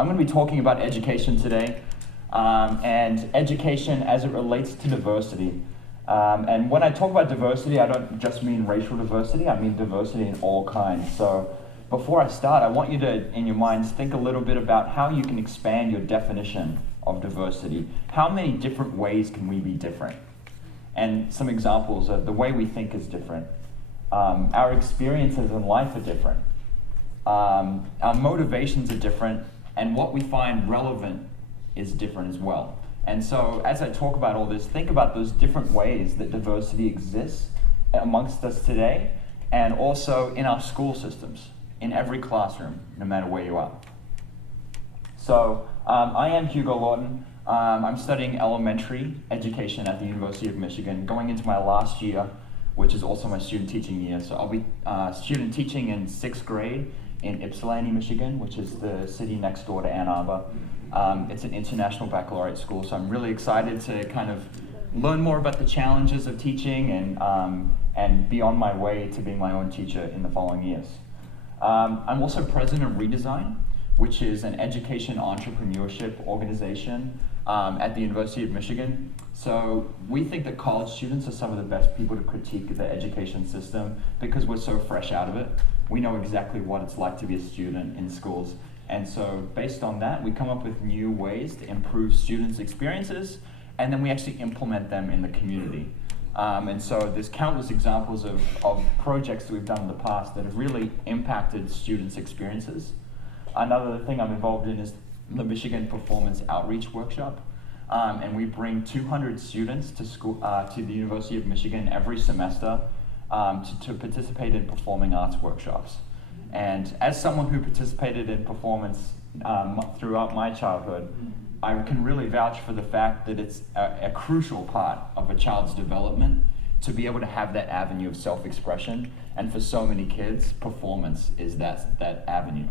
I'm going to be talking about education today, and education as it relates to diversity. And when I talk about diversity, I don't just mean racial diversity, I mean diversity in all kinds. So before I start, I want you to, in your minds, think a little bit about how you can expand your definition of diversity. How many different ways can we be different? And some examples of the way we think is different. Our experiences in life are different. Our motivations are different, and what we find relevant is different as well. And so as I talk about all this, think about those different ways that diversity exists amongst us today, and also in our school systems, in every classroom, no matter where you are. So I am Hugo Lawton. I'm studying elementary education at the University of Michigan, going into my last year, which is also my student teaching year. So I'll be student teaching in 6th grade in Ypsilanti, Michigan, which is the city next door to Ann Arbor. It's an international baccalaureate school, so I'm really excited to kind of learn more about the challenges of teaching and be on my way to being my own teacher in the following years. I'm also president of Redesign, which is an education entrepreneurship organization at the University of Michigan. So we think that college students are some of the best people to critique the education system because we're so fresh out of it. We know exactly what it's like to be a student in schools. And so based on that, we come up with new ways to improve students' experiences, and then we actually implement them in the community. And so there's countless examples of projects that we've done in the past that have really impacted students' experiences. Another thing I'm involved in is the Michigan Performance Outreach Workshop. And we bring 200 students to school, to the University of Michigan every semester to participate in performing arts workshops. And as someone who participated in performance throughout my childhood, I can really vouch for the fact that it's a crucial part of a child's development to be able to have that avenue of self-expression. And for so many kids, performance is that avenue.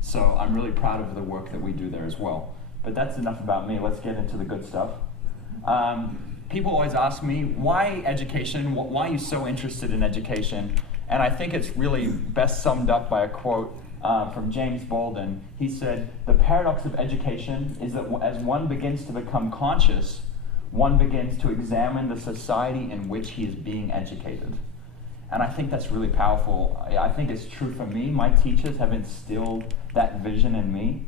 So I'm really proud of the work that we do there as well. But that's enough about me. Let's get into the good stuff. People always ask me, why education? Why are you so interested in education? And I think it's really best summed up by a quote from James Baldwin. He said, "The paradox of education is that as one begins to become conscious, one begins to examine the society in which he is being educated." And I think that's really powerful. I think it's true for me. My teachers have instilled that vision in me.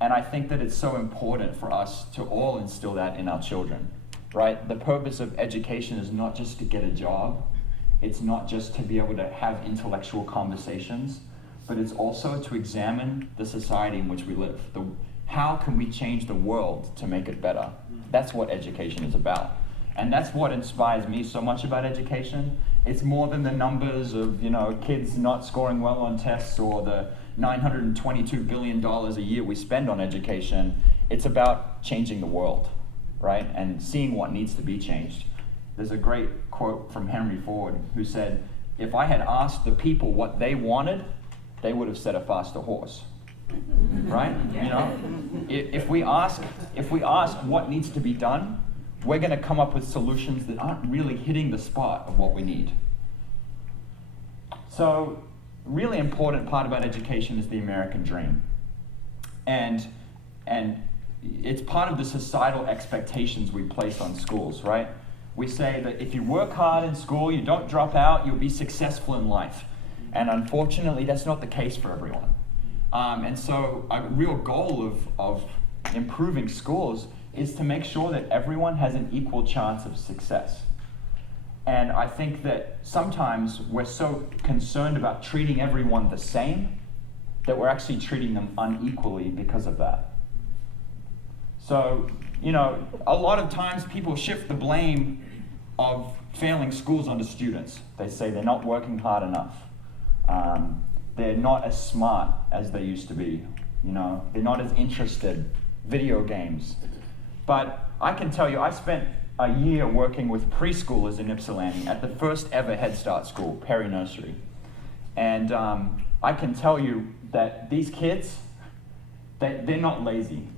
And I think that it's so important for us to all instill that in our children, right? The purpose of education is not just to get a job. It's not just to be able to have intellectual conversations, but it's also to examine the society in which we live. How can we change the world to make it better? That's what education is about. And that's what inspires me so much about education. It's more than the numbers of, kids not scoring well on tests or the $922 billion a year we spend on education. It's about changing the world, right? And seeing what needs to be changed. There's a great quote from Henry Ford who said, "If I had asked the people what they wanted, they would have said a faster horse." Right? If we ask what needs to be done, we're going to come up with solutions that aren't really hitting the spot of what we need. So, really important part about education is the American dream. And it's part of the societal expectations we place on schools, right? We say that if you work hard in school, you don't drop out, you'll be successful in life. And unfortunately, that's not the case for everyone. And so a real goal of improving schools is to make sure that everyone has an equal chance of success. And I think that sometimes we're so concerned about treating everyone the same that we're actually treating them unequally because of that. So, a lot of times people shift the blame of failing schools onto students. They say they're not working hard enough. They're not as smart as they used to be. They're not as interested. Video games. But I can tell you, I spent a year working with preschoolers in Ypsilanti at the first ever Head Start school, Perry Nursery. And I can tell you that these kids, they're not lazy.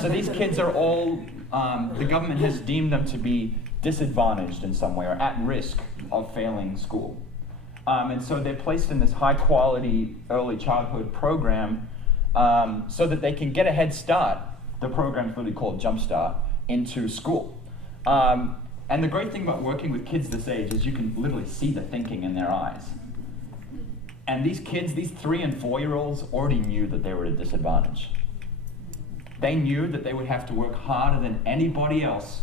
So these kids are all, the government has deemed them to be disadvantaged in some way or at risk of failing school. And so they're placed in this high quality early childhood program so that they can get a head start. The program's really called Jumpstart into school. And the great thing about working with kids this age is you can literally see the thinking in their eyes. And these kids, these 3 and 4-year-olds, already knew that they were at a disadvantage. They knew that they would have to work harder than anybody else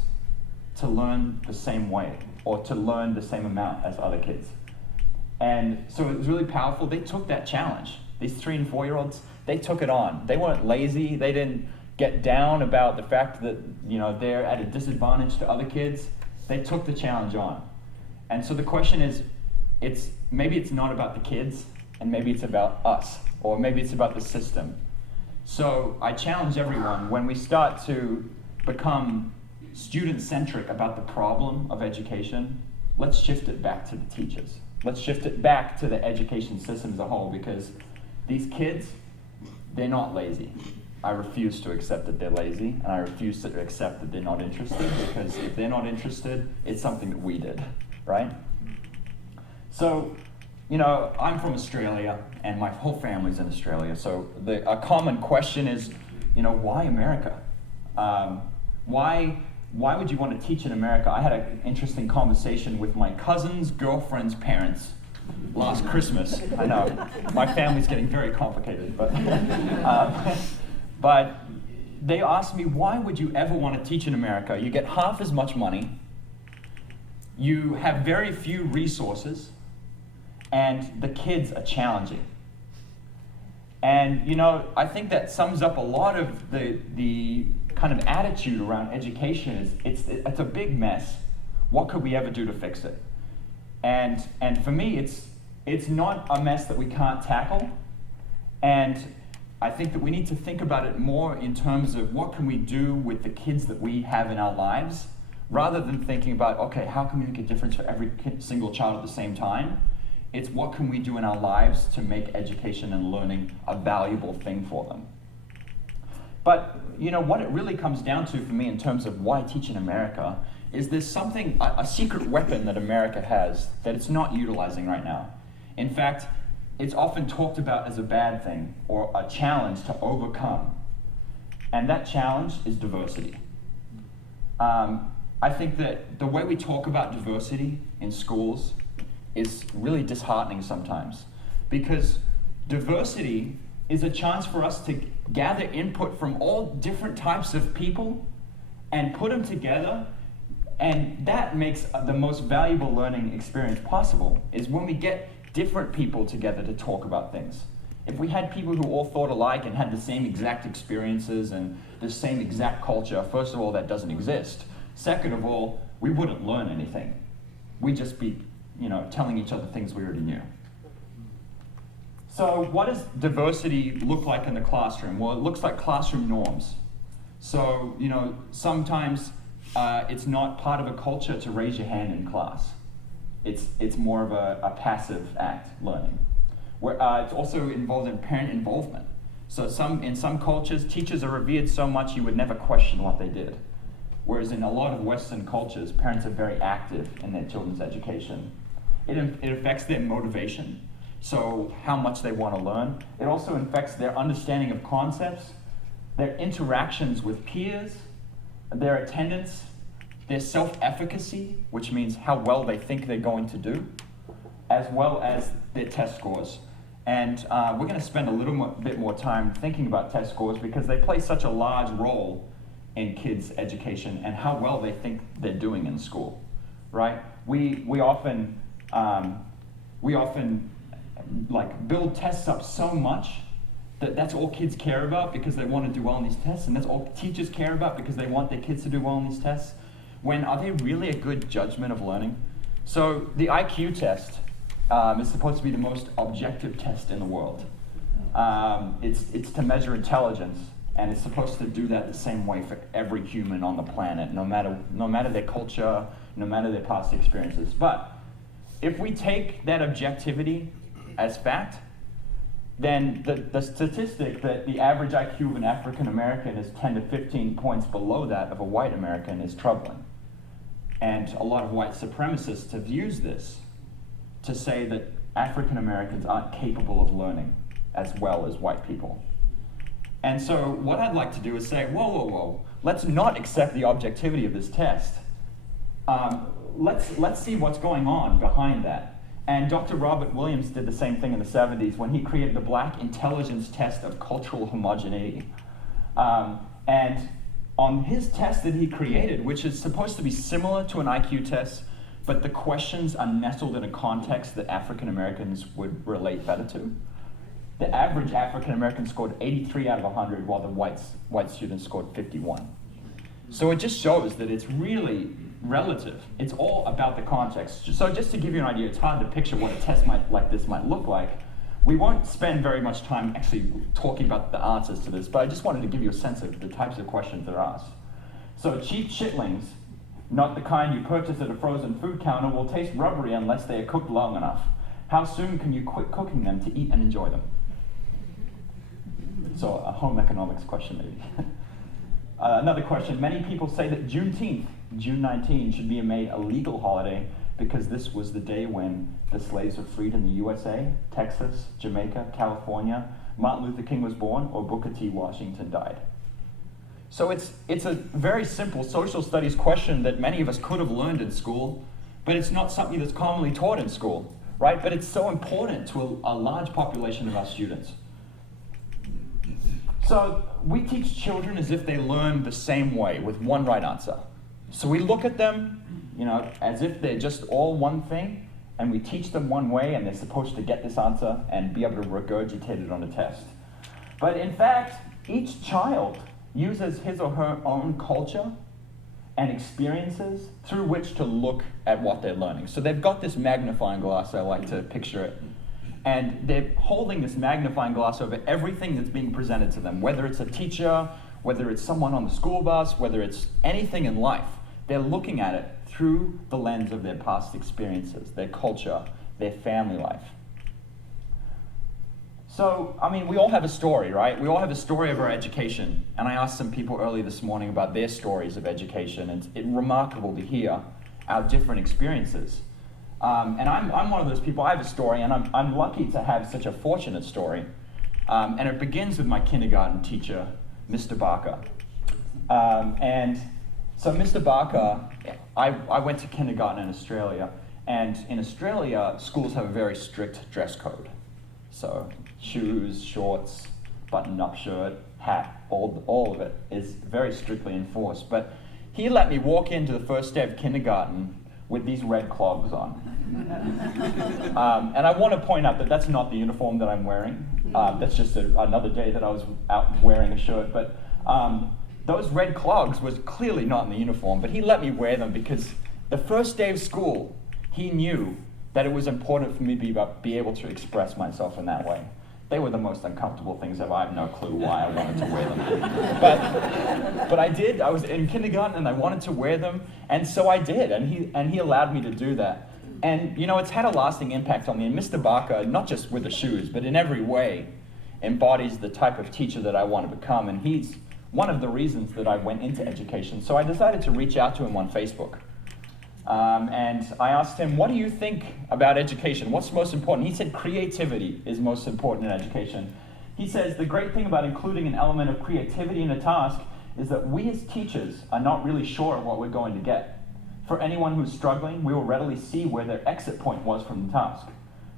to learn the same way or to learn the same amount as other kids. And so it was really powerful. They took that challenge. These 3 and 4-year-olds, they took it on. They weren't lazy. They didn't get down about the fact that they're at a disadvantage to other kids. They took the challenge on. And so the question is, maybe it's not about the kids, and maybe it's about us, or maybe it's about the system. So I challenge everyone, when we start to become student-centric about the problem of education, let's shift it back to the teachers. Let's shift it back to the education system as a whole, because these kids, they're not lazy. I refuse to accept that they're lazy, and I refuse to accept that they're not interested, because if they're not interested, it's something that we did, right? So, I'm from Australia, and my whole family's in Australia, so a common question is, why America? Why would you want to teach in America? I had an interesting conversation with my cousin's girlfriend's parents last Christmas. I know, my family's getting very complicated, but they asked me, why would you ever want to teach in America? You get half as much money, you have very few resources, and the kids are challenging. And I think that sums up a lot of the kind of attitude around education is it's a big mess. What could we ever do to fix it? And for me, it's not a mess that we can't tackle. And I think that we need to think about it more in terms of what can we do with the kids that we have in our lives, rather than thinking about, okay, how can we make a difference for every single child at the same time? It's what can we do in our lives to make education and learning a valuable thing for them. But what it really comes down to for me in terms of why teach in America is there's something, a secret weapon that America has that it's not utilizing right now. In fact, it's often talked about as a bad thing or a challenge to overcome. And that challenge is diversity. I think that the way we talk about diversity in schools is really disheartening sometimes, because diversity is a chance for us to gather input from all different types of people and put them together, and that makes the most valuable learning experience possible, is when we get different people together to talk about things. If we had people who all thought alike and had the same exact experiences and the same exact culture, first of all, that doesn't exist. Second of all, we wouldn't learn anything. We'd just be telling each other things we already knew. So what does diversity look like in the classroom? Well, it looks like classroom norms. So, sometimes it's not part of a culture to raise your hand in class. It's more of a passive act, learning. It's also involved in parent involvement. So in some cultures, teachers are revered so much you would never question what they did. Whereas in a lot of Western cultures, parents are very active in their children's education. It affects their motivation, so how much they want to learn. It also affects their understanding of concepts, their interactions with peers, their attendance, their self-efficacy, which means how well they think they're going to do, as well as their test scores. And we're going to spend a bit more time thinking about test scores because they play such a large role in kids' education and how well they think they're doing in school, right? We often like build tests up so much that that's all kids care about because they want to do well in these tests, and that's all teachers care about because they want their kids to do well in these tests. When are they really a good judgment of learning? So the IQ test is supposed to be the most objective test in the world. It's to measure intelligence, and it's supposed to do that the same way for every human on the planet, no matter their culture, no matter their past experiences. But if we take that objectivity as fact, then the statistic that the average IQ of an African American is 10 to 15 points below that of a white American is troubling. And a lot of white supremacists have used this to say that African Americans aren't capable of learning as well as white people. And so what I'd like to do is say, whoa, let's not accept the objectivity of this test. Let's see what's going on behind that. And Dr. Robert Williams did the same thing in the 70s when he created the Black Intelligence Test of Cultural Homogeneity. And on his test that he created, which is supposed to be similar to an IQ test, but the questions are nestled in a context that African Americans would relate better to. The average African American scored 83 out of 100, while the white students scored 51. So it just shows that it's really relative. It's all about the context. So just to give you an idea, it's hard to picture what a test like this might look like. We won't spend very much time actually talking about the answers to this, but I just wanted to give you a sense of the types of questions that are asked. So cheap chitlings, not the kind you purchase at a frozen food counter, will taste rubbery unless they are cooked long enough. How soon can you quit cooking them to eat and enjoy them? So a home economics question maybe. Another question, many people say that Juneteenth, June 19, should be made a legal holiday because this was the day when the slaves were freed in the USA, Texas, Jamaica, California, Martin Luther King was born, or Booker T. Washington died. So it's a very simple social studies question that many of us could have learned in school, but it's not something that's commonly taught in school, right? But it's so important to a large population of our students. So we teach children as if they learn the same way with one right answer. So we look at them, as if they're just all one thing, and we teach them one way, and they're supposed to get this answer and be able to regurgitate it on a test. But in fact, each child uses his or her own culture and experiences through which to look at what they're learning. So they've got this magnifying glass, I like to picture it, and they're holding this magnifying glass over everything that's being presented to them, whether it's a teacher, whether it's someone on the school bus, whether it's anything in life. They're looking at it through the lens of their past experiences, their culture, their family life. So, we all have a story, right? We all have a story of our education. And I asked some people early this morning about their stories of education, and it's remarkable to hear our different experiences. And I'm one of those people. I have a story, and I'm lucky to have such a fortunate story. And it begins with my kindergarten teacher, Mr. Barker. And so Mr. Barker, I went to kindergarten in Australia, and in Australia, schools have a very strict dress code. So shoes, shorts, button-up shirt, hat, all of it is very strictly enforced. But he let me walk into the first day of kindergarten with these red clogs on. And I want to point out that that's not the uniform that I'm wearing. That's just another day that I was out wearing a shirt. But those red clogs was clearly not in the uniform, but he let me wear them because the first day of school, he knew that it was important for me to be able to express myself in that way. They were the most uncomfortable things ever. I have no clue why I wanted to wear them. But I did. I was in kindergarten and I wanted to wear them, and so I did, and he allowed me to do that. And it's had a lasting impact on me. And Mr. Barker, not just with the shoes, but in every way, embodies the type of teacher that I want to become, and he's one of the reasons that I went into education. So I decided to reach out to him on Facebook. And I asked him, what do you think about education? What's most important? He said creativity is most important in education. He says the great thing about including an element of creativity in a task is that we as teachers are not really sure of what we're going to get. For anyone who's struggling, we will readily see where their exit point was from the task.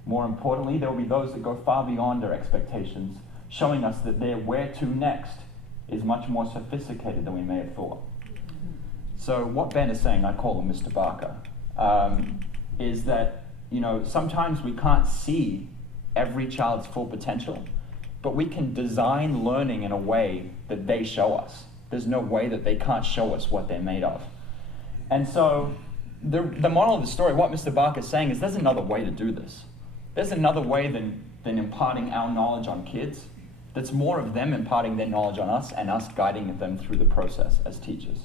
More importantly, there will be those that go far beyond their expectations, showing us that their where to next is much more sophisticated than we may have thought. So what Ben is saying, I call him Mr. Barker, is that sometimes we can't see every child's full potential, but we can design learning in a way that they show us. There's no way that they can't show us what they're made of. And so the moral of the story, what Mr. Barker is saying is there's another way to do this. There's another way than imparting our knowledge on kids. That's more of them imparting their knowledge on us and us guiding them through the process as teachers.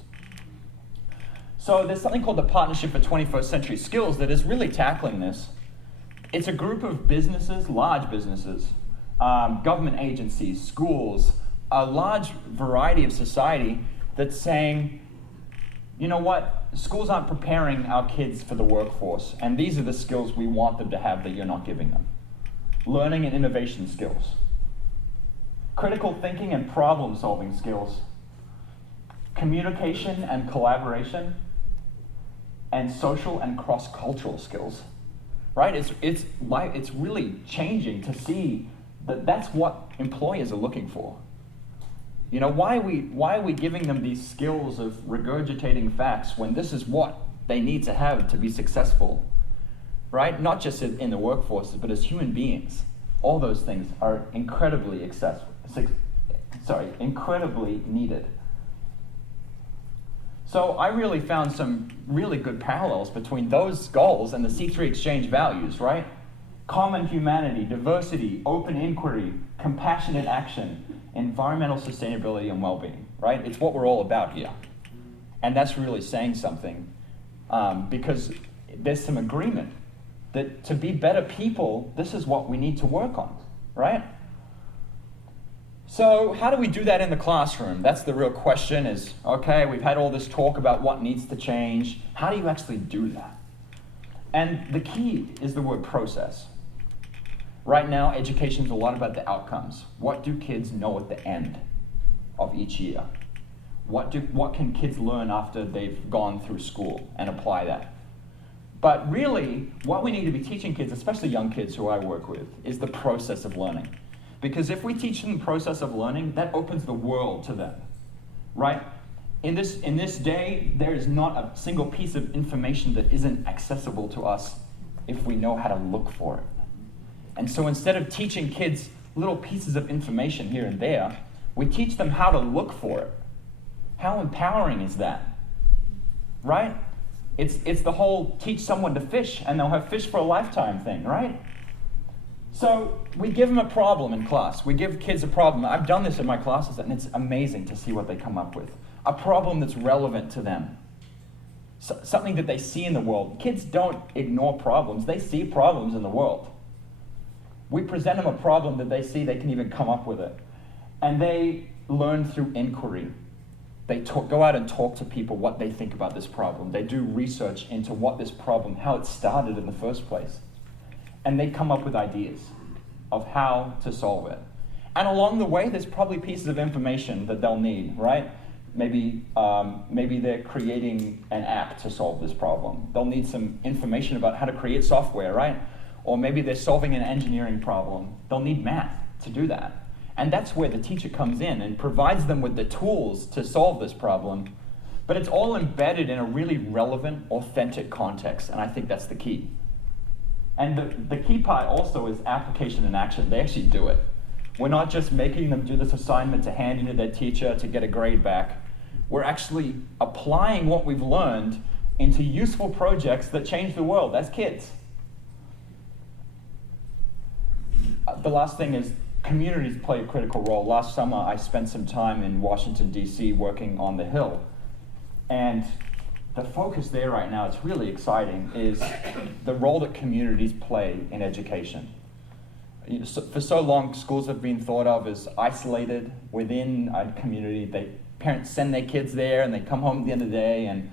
So there's something called the Partnership for 21st Century Skills that is really tackling this. It's a group of businesses, large businesses, government agencies, schools, a large variety of society that's saying, you know what, schools aren't preparing our kids for the workforce, and these are the skills we want them to have that you're not giving them. Learning and innovation skills. critical thinking and problem-solving skills, communication and collaboration, and social and cross-cultural skills. Right? It's really changing to see that that's what employers are looking for. You know, why are we giving them these skills of regurgitating facts when this is what they need to have to be successful? Right? Not just in the workforce, but as human beings. All those things are incredibly incredibly needed. So I really found some really good parallels between those goals and the C3 exchange values, right? Common humanity, diversity, open inquiry, compassionate action, environmental sustainability and well-being, right? It's what we're all about here. And that's really saying something because there's some agreement that to be better people, this is what we need to work on, right? So how do we do that in the classroom? That's the real question is, okay, we've had all this talk about what needs to change. How do you actually do that? And the key is the word process. Right now, education is a lot about the outcomes. What do kids know at the end of each year? What can kids learn after they've gone through school and apply that? But really, what we need to be teaching kids, especially young kids who I work with, is the process of learning. Because if we teach them the process of learning, that opens the world to them, right? In this day, there is not a single piece of information that isn't accessible to us if we know how to look for it. And so instead of teaching kids little pieces of information here and there, we teach them how to look for it. How empowering is that, right? It's the whole teach someone to fish and they'll have fish for a lifetime thing, right? So we give them a problem in class. We give kids a problem. I've done this in my classes and it's amazing to see what they come up with. A problem that's relevant to them. Something that they see in the world. Kids don't ignore problems. They see problems in the world. We present them a problem that they see, they can even come up with it. And they learn through inquiry. They go out and talk to people what they think about this problem. They do research into what this problem, how it started in the first place. And they come up with ideas of how to solve it. And along the way, there's probably pieces of information that they'll need, right? Maybe they're creating an app to solve this problem. They'll need some information about how to create software, right? Or maybe they're solving an engineering problem. They'll need math to do that. And that's where the teacher comes in and provides them with the tools to solve this problem. But it's all embedded in a really relevant, authentic context, and I think that's the key. And the key part also is application and action. They actually do it. We're not just making them do this assignment to hand into their teacher to get a grade back. We're actually applying what we've learned into useful projects that change the world as kids. The last thing is communities play a critical role. Last summer, I spent some time in Washington, D.C. working on the Hill. And the focus there right now, it's really exciting, is the role that communities play in education. For so long, schools have been thought of as isolated within a community. Parents send their kids there and they come home at the end of the day. And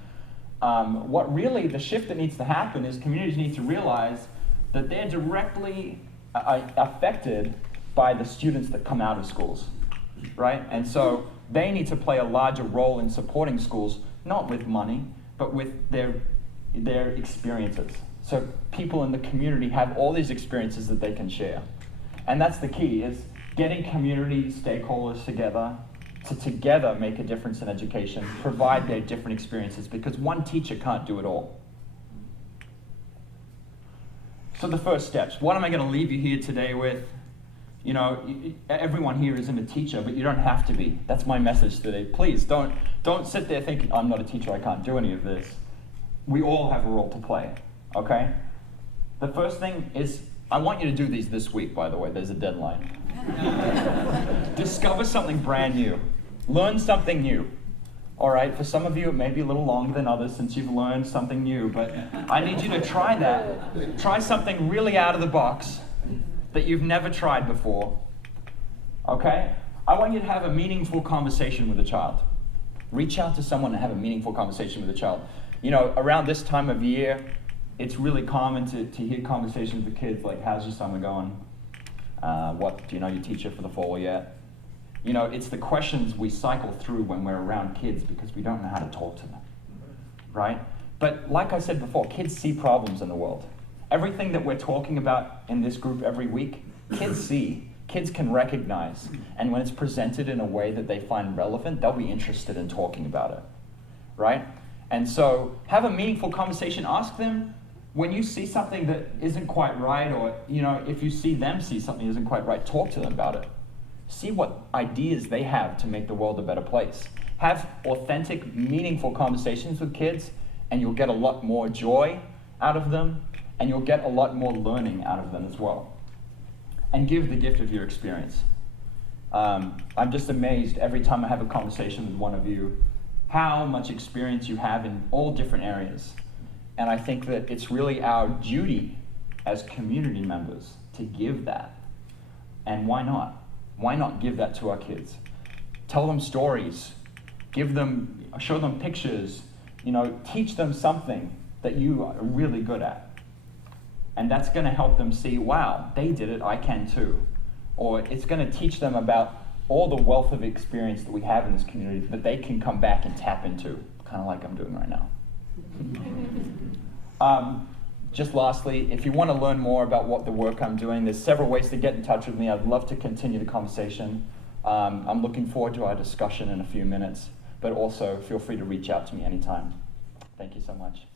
what really, the shift that needs to happen is communities need to realize that they're directly affected by the students that come out of schools, right? And so they need to play a larger role in supporting schools, not with money, but with their experiences. So people in the community have all these experiences that they can share. And that's the key, is getting community stakeholders together to together make a difference in education, provide their different experiences, because one teacher can't do it all. So the first steps, what am I going to leave you here today with? You know, everyone here isn't a teacher, but you don't have to be. That's my message today. Please don't sit there thinking, I'm not a teacher, I can't do any of this. We all have a role to play, okay? The first thing is, I want you to do these this week, by the way. There's a deadline. Discover something brand new. Learn something new. All right, for some of you, it may be a little longer than others since you've learned something new, but I need you to try that. Try something really out of the box that you've never tried before, okay? I want you to have a meaningful conversation with a child. Reach out to someone and have a meaningful conversation with a child. You know, around this time of year, it's really common to hear conversations with kids like, how's your summer going? Do you know your teacher for the fall yet? You know, it's the questions we cycle through when we're around kids because we don't know how to talk to them, right? But like I said before, kids see problems in the world. Everything that we're talking about in this group every week, kids see, kids can recognize, and when it's presented in a way that they find relevant, they'll be interested in talking about it, right? And so have a meaningful conversation. Ask them when you see something that isn't quite right, or you know, if you see them see something that isn't quite right, talk to them about it. See what ideas they have to make the world a better place. Have authentic, meaningful conversations with kids, and you'll get a lot more joy out of them, and you'll get a lot more learning out of them as well. And give the gift of your experience. I'm just amazed every time I have a conversation with one of you, how much experience you have in all different areas. And I think that it's really our duty as community members to give that. And why not? Why not give that to our kids? Tell them stories, show them pictures, you know, teach them something that you are really good at. And that's going to help them see, wow, they did it, I can too. Or it's going to teach them about all the wealth of experience that we have in this community that they can come back and tap into, kind of like I'm doing right now. Just lastly, if you want to learn more about what the work I'm doing, there's several ways to get in touch with me. I'd love to continue the conversation. I'm looking forward to our discussion in a few minutes, but also feel free to reach out to me anytime. Thank you so much.